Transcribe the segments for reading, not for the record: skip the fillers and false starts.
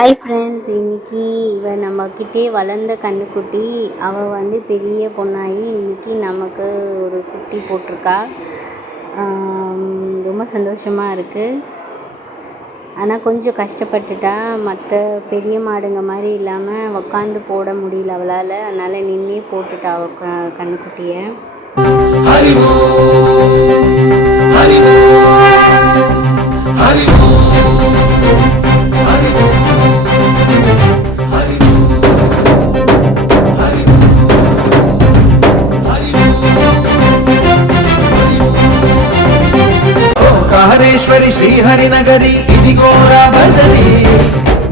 Hi friends, இன்னைக்கு இவ நம்மக்கிட்டே வளர்ந்த கன்றுக்குட்டி. அவள் வந்து பெரிய பொண்ணாகி இன்னைக்கு நமக்கு ஒரு குட்டி போட்டிருக்கா. ரொம்ப சந்தோஷமாக இருக்குது. ஆனால் கொஞ்சம் கஷ்டப்பட்டுட்டா. மற்ற பெரிய மாடுங்க மாதிரி இல்லாமல் உக்காந்து போட முடியல அவளால். அதனால் நின்னே போட்டுட்டா அவள் கன்றுக்குட்டியை. కాళేశ్వరి శ్రీహరి నగరి ఇదిగో రాబదరి,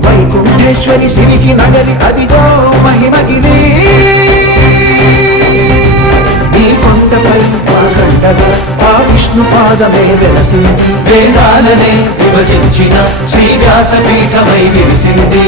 వైకుంఠేశ్వరి శివికి నగరి అదిగో మహిమగిరి. ఈ కొండపై గండగా ఆ విష్ణు పాదమే వెలసింది, వేదాలనే విభజించిన శ్రీ వ్యాసపీఠమై విరిసింది.